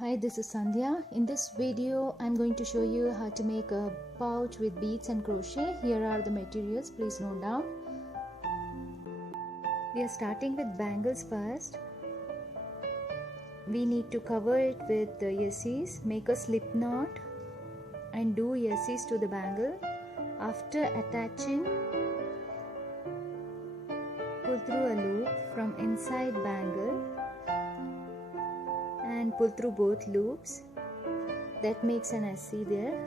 Hi, this is Sandhya. In this video, I'm going to show you how to make a pouch with beads and crochet. Here are the materials, please note down. We are starting with bangles first. We need to cover it with the yessis, make a slip knot and do yessis to the bangle. After attaching, pull through a loop from inside bangle and pull through both loops. That makes an SC there.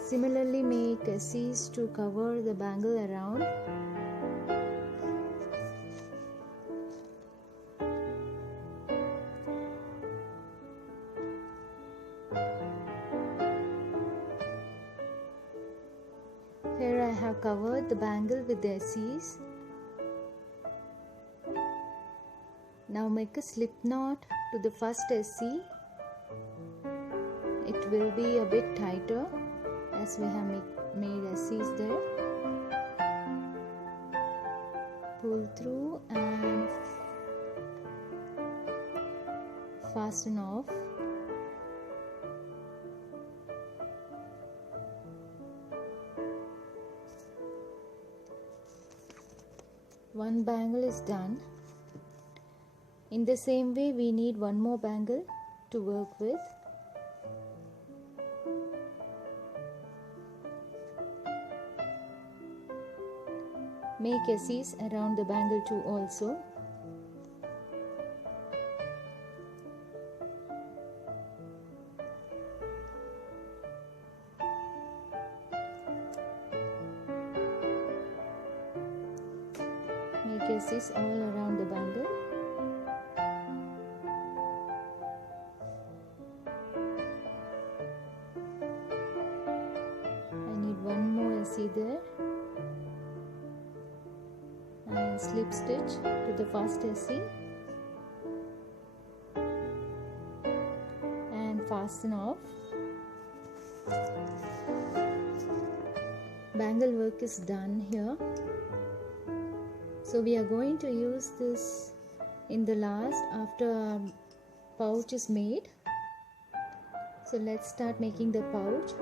Similarly, make SCs to cover the bangle around. Here I have covered the bangle with the SCs. Now make a slip knot to the first SC. It will be a bit tighter as we have made SCs there. Pull through and fasten off. One bangle is done. In the same way, we need one more bangle to work with. Make SCs around the bangle too also. Make SCs all around the bangle. One more SC there and slip stitch to the first SC and fasten off. Bangle work is done here. So we are going to use this in the last after our pouch is made. So let's start making the pouch.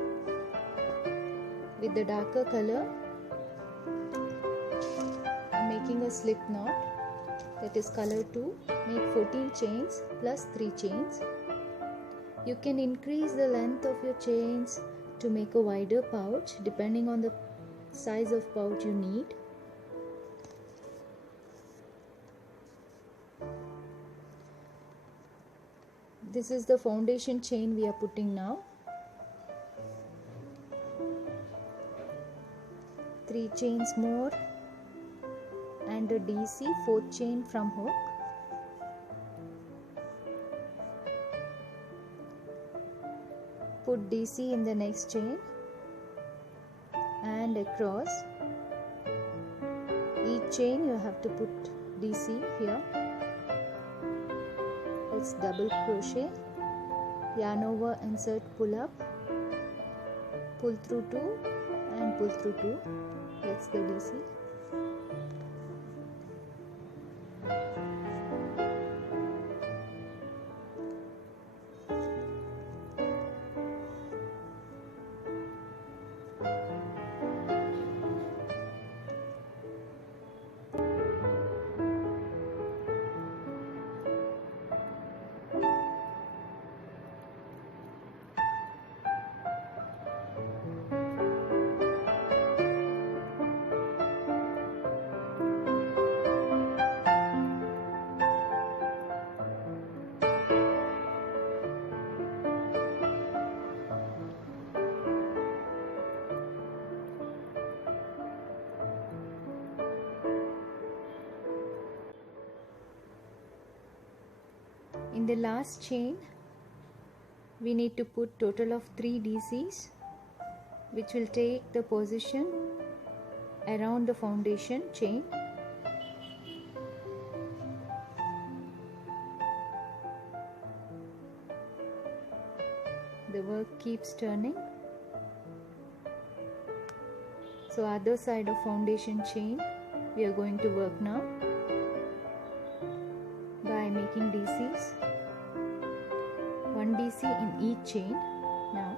With the darker color, I'm making a slip knot, that is color 2. Make 14 chains plus 3 chains. You can increase the length of your chains to make a wider pouch depending on the size of pouch you need. This is the foundation chain we are putting now. 3 chains more and a DC, 4th chain from hook. Put DC in the next chain and across. Each chain you have to put DC here. Let's double crochet, yarn over, insert, pull up, pull through 2 and pull through 2. That's the DC. In the last chain, we need to put total of 3 DCs, which will take the position around the foundation chain. The work keeps turning. So other side of foundation chain we are going to work now by making making DCs, 1 DC in each chain. Now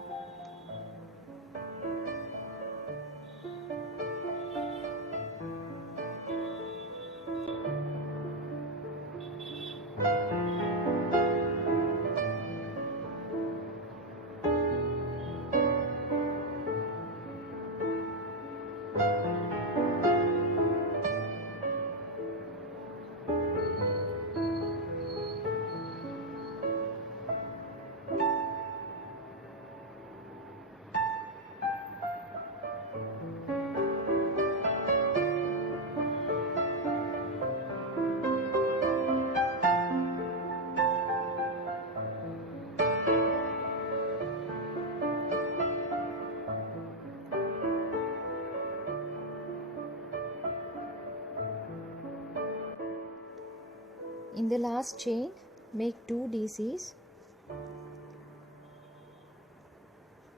in the last chain, make 2 DCs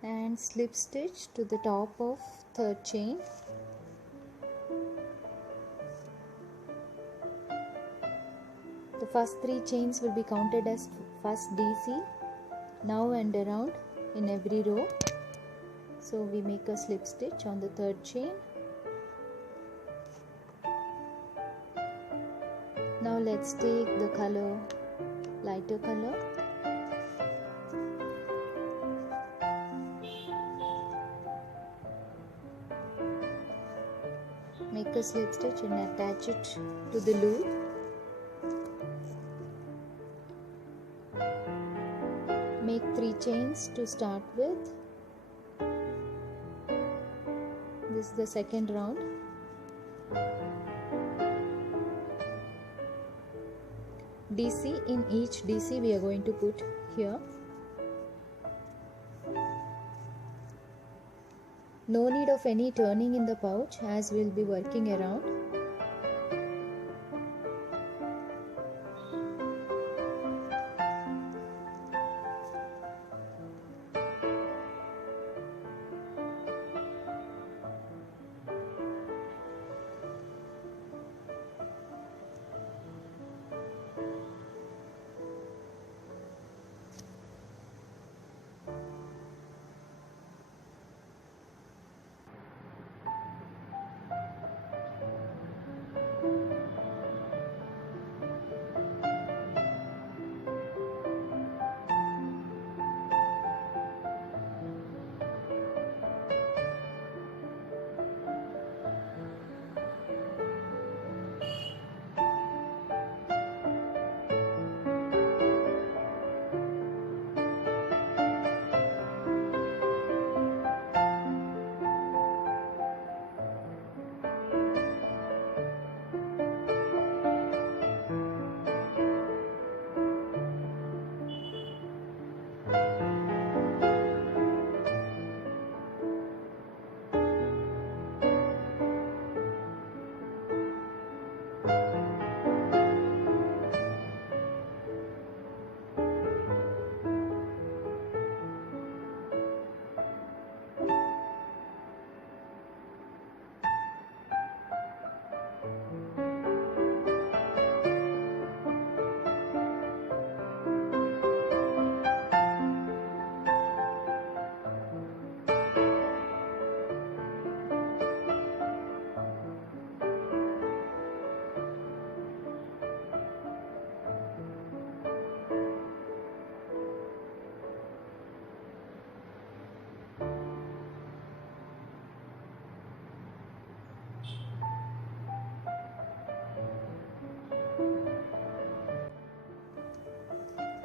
and slip stitch to the top of third chain. The first 3 chains will be counted as first DC, now and around in every row. So we make a slip stitch on the third chain. Now let's take the color, lighter color, make a slip stitch and attach it to the loop. Make 3 chains to start with. This is the second round. DC in each DC we are going to put here. No need of any turning in the pouch as we'll be working around.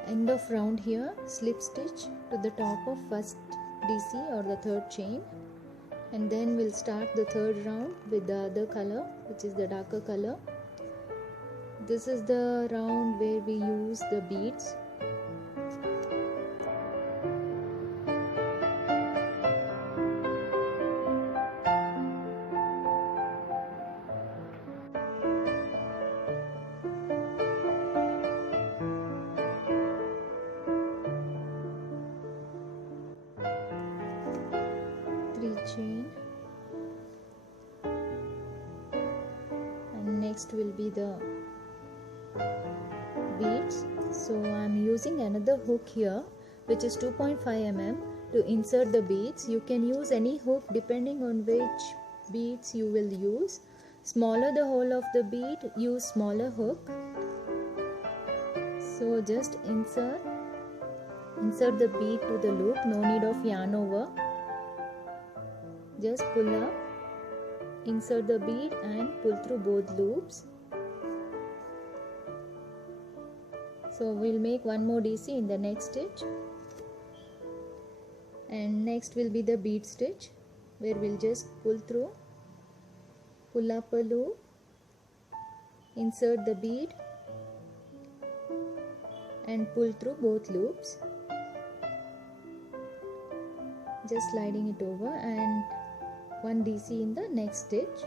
End of round here, slip stitch to the top of first DC or the third chain, and then we'll start the third round with the other color, which is the darker color. This is the round where we use the beads. Chain, and next will be the beads. So I'm using another hook here, which is 2.5 mm to insert the beads. You can use any hook depending on which beads you will use. Smaller the hole of the bead, use smaller hook. So just insert the bead to the loop, no need of yarn over. Just pull up, insert the bead and pull through both loops. So we'll make one more DC in the next stitch, and next will be the bead stitch, where we'll just pull up a loop, insert the bead and pull through both loops, just sliding it over, and one DC in the next stitch.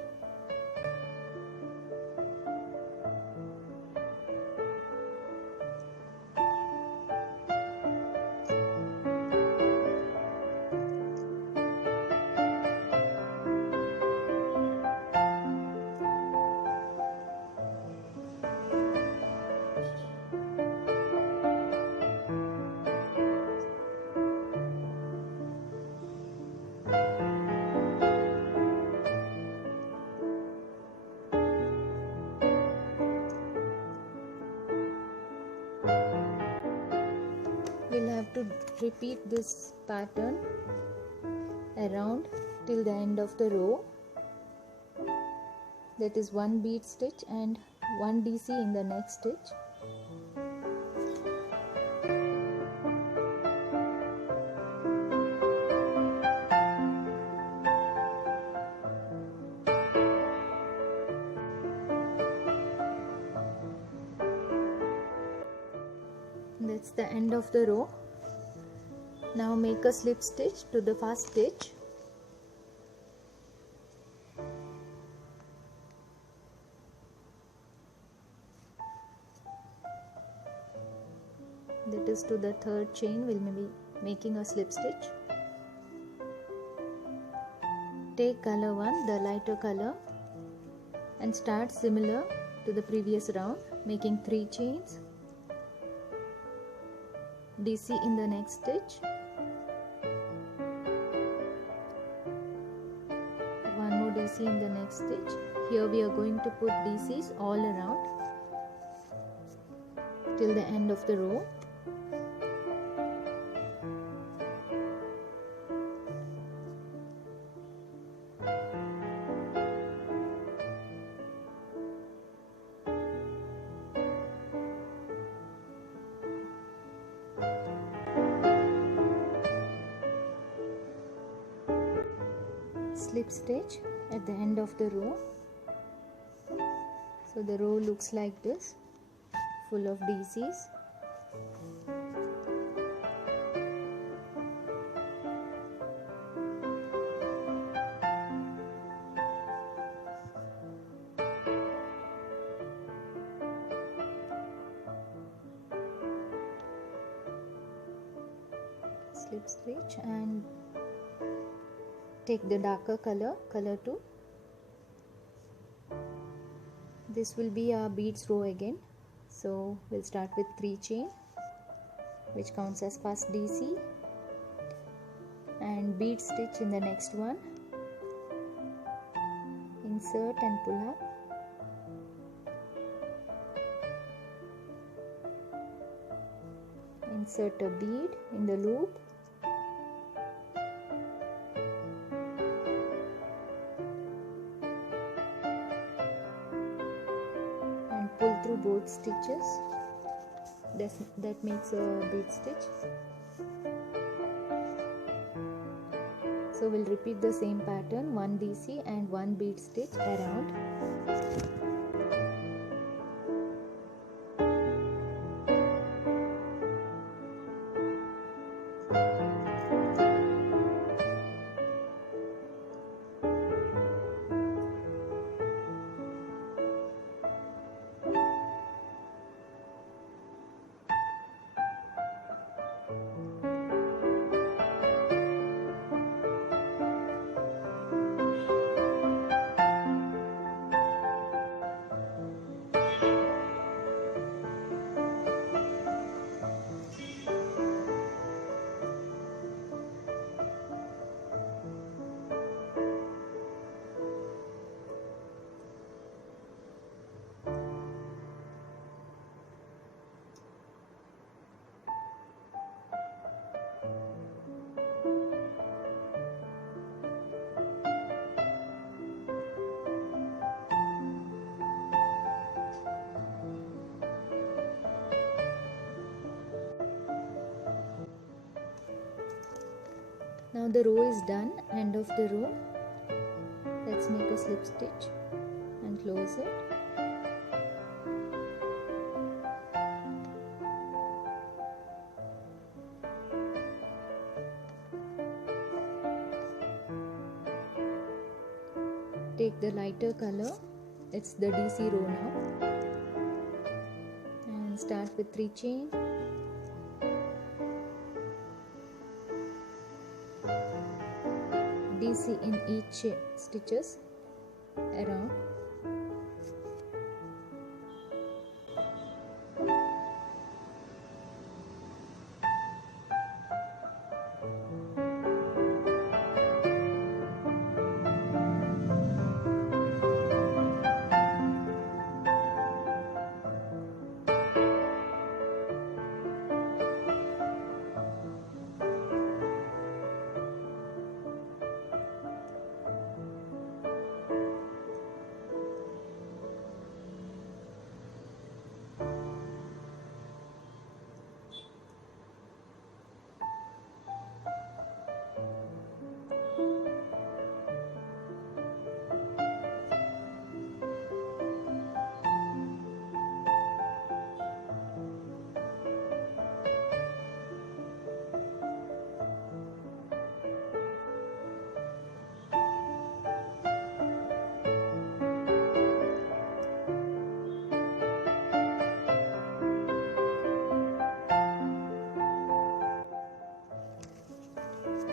We'll have to repeat this pattern around till the end of the row. That is one bead stitch and one DC in the next stitch. That's the end of the row. Now make a slip stitch to the first stitch. That is to the third chain, we'll be making a slip stitch. Take color 1, the lighter color, and start similar to the previous round, making 3 chains. DC in the next stitch, one more DC in the next stitch. Here we are going to put DCs all around till the end of the row. Slip stitch at the end of the row. So the row looks like this, full of DCs. Slip stitch and take the darker color 2. This will be our beads row again, so we'll start with 3 chain, which counts as first DC, and bead stitch in the next one. Insert and pull up, insert a bead in the loop, pull through both stitches. That makes a bead stitch. So we'll repeat the same pattern, one DC and one bead stitch around. Now the row is done, end of the row. Let's make a slip stitch and close it. Take the lighter color, it's the DC row now, and start with 3 chain. DC in each stitches around.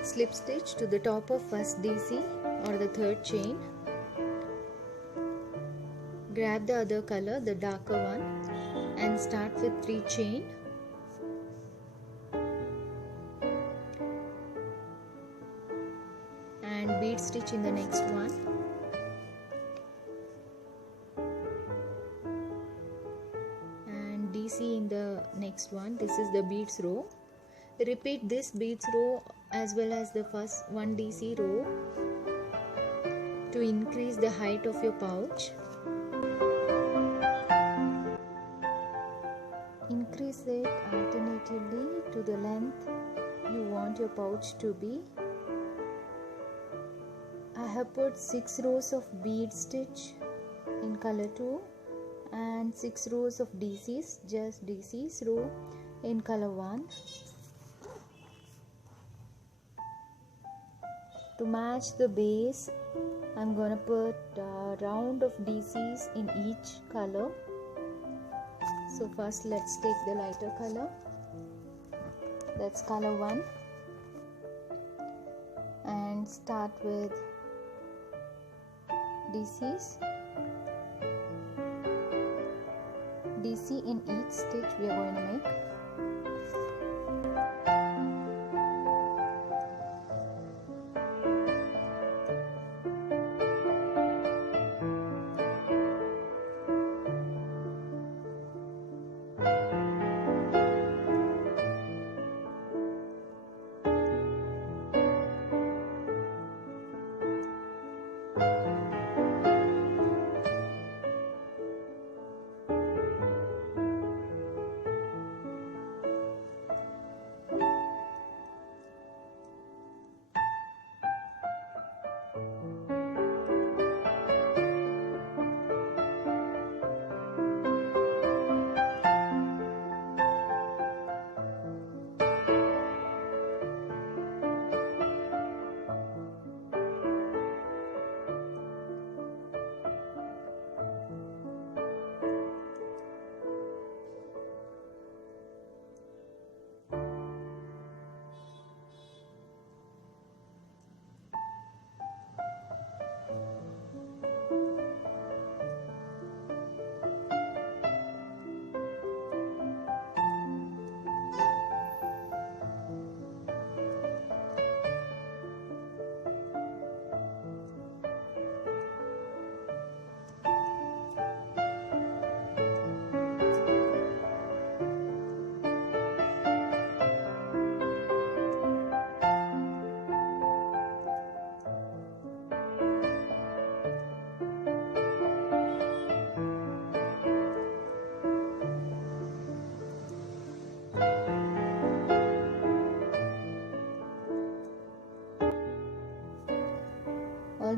Slip stitch to the top of first DC or the third chain. Grab the other color, the darker one, and start with 3 chain. And bead stitch in the next one. And DC in the next one. This is the beads row. Repeat this beads row as well as the first 1 DC row to increase the height of your pouch. Increase it alternatively to the length you want your pouch to be. I have put 6 rows of bead stitch in color 2 and 6 rows of DCs, just DCs row in color 1. To match the base, I'm gonna put a round of DCs in each color. So first let's take the lighter color, that's color 1, and start with DCs. DC in each stitch we are going to make.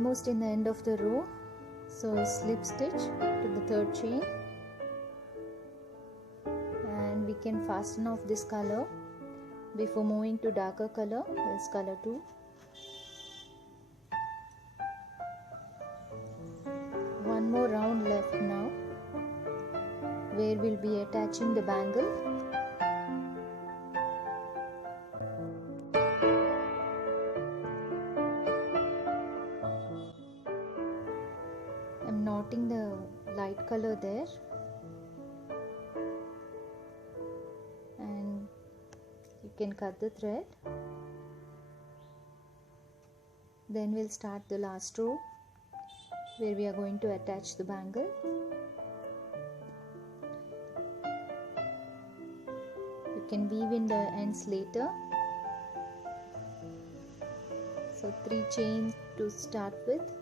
almost in the end of the row, so slip stitch to the third chain, and we can fasten off this color before moving to darker color, this color 2. One more round left now, where we'll be attaching the bangle. I'm knotting the light color there, and you can cut the thread. Then we'll start the last row where we are going to attach the bangle. You can weave in the ends later. So 3 chains to start with.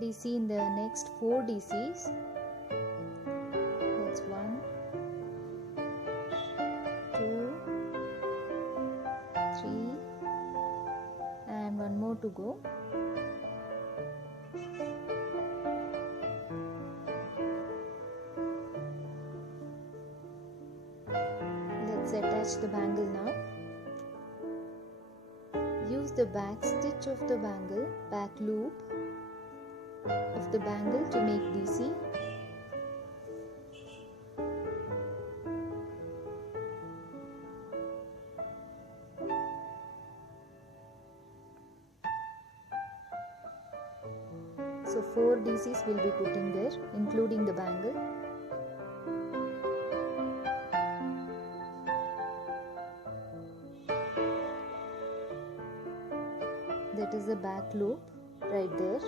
DC in the next 4 DCs. That's 1, 2, 3, and one more to go. Let's attach the bangle now. Use the back stitch of the bangle, back loop of the bangle to make DC. So 4 DCs will be putting there, including the bangle. That is the back loop right there.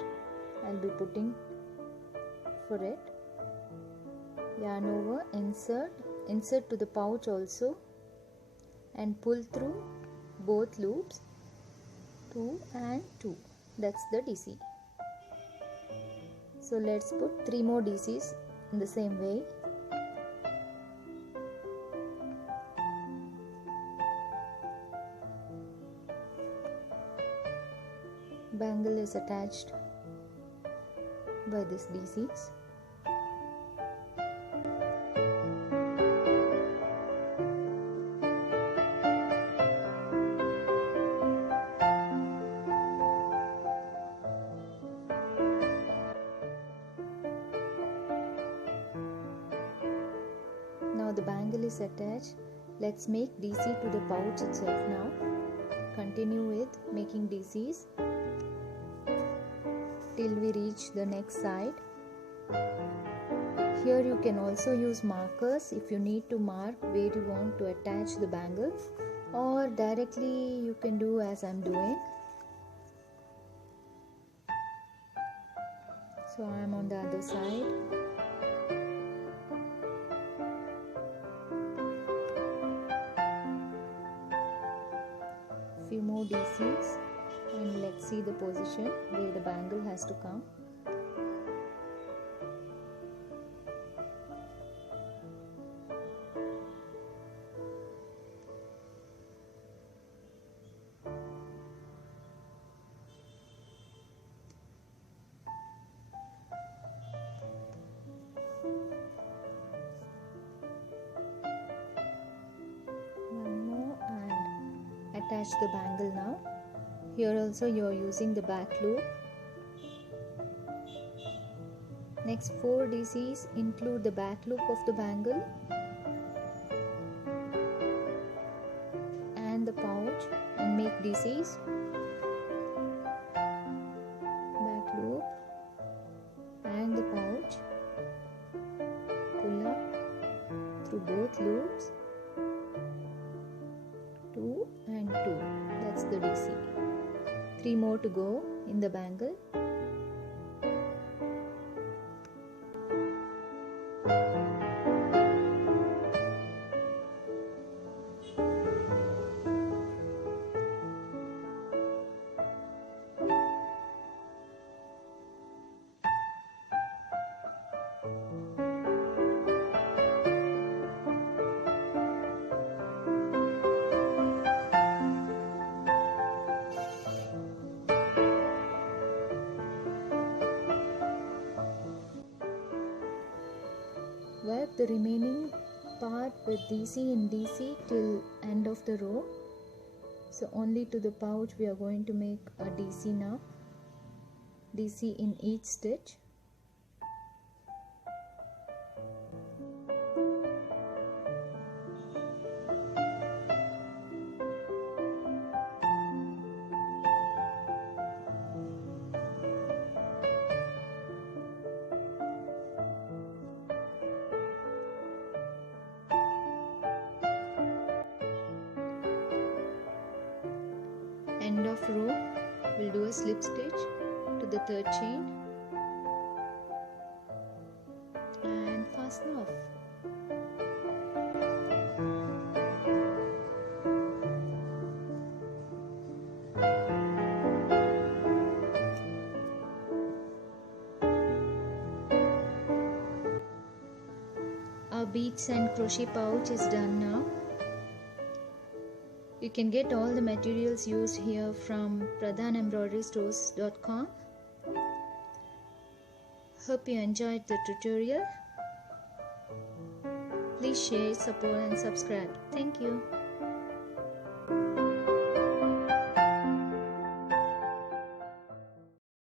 I'll be putting for it. Yarn over, insert to the pouch also, and pull through both loops, 2 and 2. That's the DC. So let's put 3 more DCs in the same way. Bangle is attached by this DCs. Now the bangle is attached. Let's make DC to the pouch itself now. Continue with making DCs till we reach the next side. Here you can also use markers if you need to mark where you want to attach the bangle, or directly you can do as I'm doing. So I'm on the other side. Few more DCs. And let's see the position where the bangle has to come. One more, and attach the bangle now. Here also you are using the back loop. Next 4 DCs include the back loop of the bangle and the pouch, and make DCs. Back loop and the pouch. Pull up through both loops. 2 and 2. That's the DC. 3 more to go in the bangle. the remaining part with DC and DC till end of the row. So only to the pouch we are going to make a DC now. DC in each stitch. End of row, we'll do a slip stitch to the third chain and fasten off. Our beads and crochet pouch is done now. You can get all the materials used here from pradhanembroiderystores.com. Hope you enjoyed the tutorial. Please share, support and subscribe. Thank you.